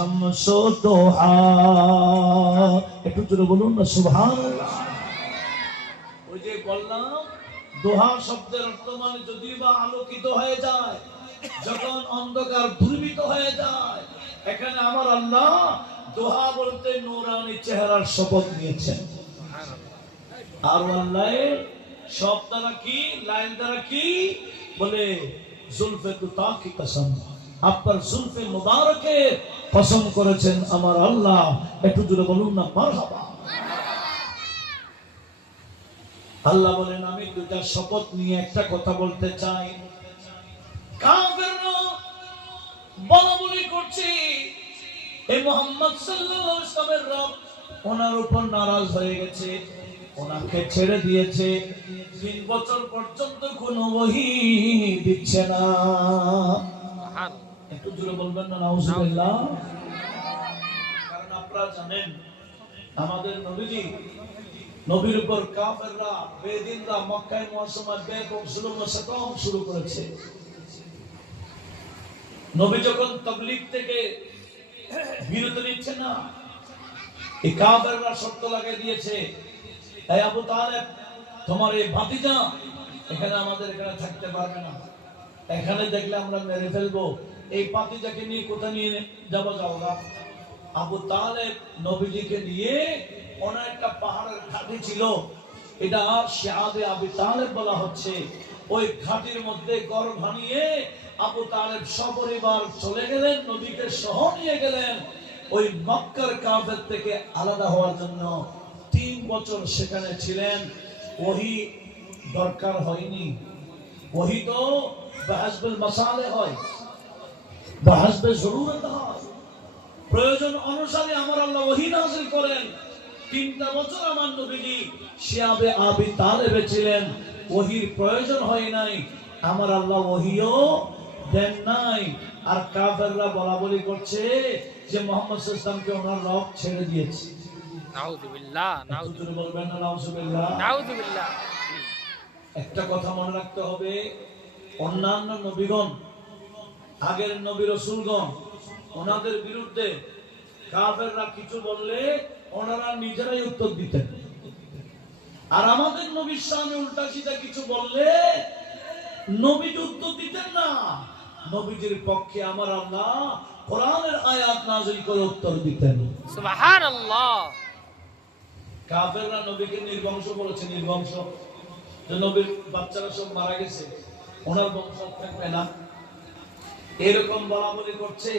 শামসু দোহা। একটু জোরে বলুন না সুবহানাল্লাহ। ওই যে বললাম দোহা শব্দের অর্থ মানে যদি বা আলোকিত হয়ে যায়, যখন অন্ধকার দূরীভূত হয়ে যায়। এখানে আমার আল্লাহ দোহা বলতে নূরানি চেহারার শপথ নিয়েছেন। আর আল্লাহ সব দ্বারা কি, লাইন দ্বারা কি বলে, জুলফে তুতা কি কসম, আপনার জুলফে মুবারকে কসম করেছেন আমার আল্লাহ। একটু জোরে বলুন না মারহাবা। আল্লাহ বলেন আমি দুটা শপথ নিয়ে একটা কথা বলতে চাই। কাফেররা বলা বলি করছে এই মুহাম্মদ সাল্লাল্লাহু আলাইহি ওয়াসাল্লামের রব ওনার উপর নারাজ হয়ে গেছে, ওনাকে ছেড়ে দিয়েছে। 3 বছর পর্যন্ত কোনো ওহী দিচ্ছে না। একটু জোরে বলবেন না নাউজুবিল্লাহ। কারণ আপনারা জানেন আমাদের নবীজি, নবীর উপর কাফেররা বেদিনরা মক্কায় মুআসসামায় বেগম জুলুম ও সাতম শুরু করেছে। নবী যখন তাবলীগ থেকে বিরত নিচ্ছে না, এই কাফেররা শর্ত লাগিয়ে দিয়েছে, এই আবু তালেব তোমার এই ভাতিজা এখানে আমাদের এখানে থাকতে পারবে না, এখানে দেখলে আমরা মেরে ফেলবো, এই ভাতিজাকে নিয়ে কোথায় নিয়ে যাবো, যাও না। আবু তালেব নবীজিকে নিয়ে ওনার একটা পাহাড়ের ঘাটি ছিল, এটা শিয়াবে আবু তালেব বলা হচ্ছে। ওই ঘাটির মধ্যে ঘর বানিয়ে আবু তালেব সপরিবার চলে গেলেন, নবীকে সহ নিয়ে গেলেন ওই মক্কার কাফের থেকে আলাদা হওয়ার জন্য। 3 বছর সেখানে ছিলেন। ওহী দরকার হয়নি, ওহী তো বাহাসবুল মাসালে হয়, বাহাসবে জরুরত হয়, প্রয়োজন অনুসারে আমার আল্লাহ ওহী নাযিল করেন। 3টা বছর আমার নবীজি শিয়াবে আবি তালেবে ছিলেন, ওহীর প্রয়োজন হয় নাই, আমার আল্লাহ ওহীও দেন নাই। আর কাফেররা বলা বলি করছে যে মুহাম্মদ সাল্লাল্লাহু আলাইহি ওয়াসাল্লামকে ওনার রব ছেড়ে দিয়েছে। নাউযুবিল্লাহ, নাউযুবিল্লাহ বলবেন না নাউযুবিল্লাহ। নাউযুবিল্লাহ। একটা কথা মনে রাখতে হবে, অন্যান্য নবীগণ, আগের নবী রাসূলগণ, ওনাদের বিরুদ্ধে কাফেররা কিছু বললে ওনারা নিজেরাই উত্তর দিতেন। আর আমাদের নবীর সামনে উল্টা সিধা কিছু বললে নবী উত্তর দিতেন না, নবীজির পক্ষে আমার আল্লাহ কোরআনের আয়াত নাযিল করে উত্তর দিতেন। সুবহানাল্লাহ। কাফেররা নবীকে নির্বংশ বলেছে, নির্বংশ, যে নবীর বাচ্চারা সব মারা গেছে, ওনার বংশ থাকবে না, এরকম বলা বলি করছে।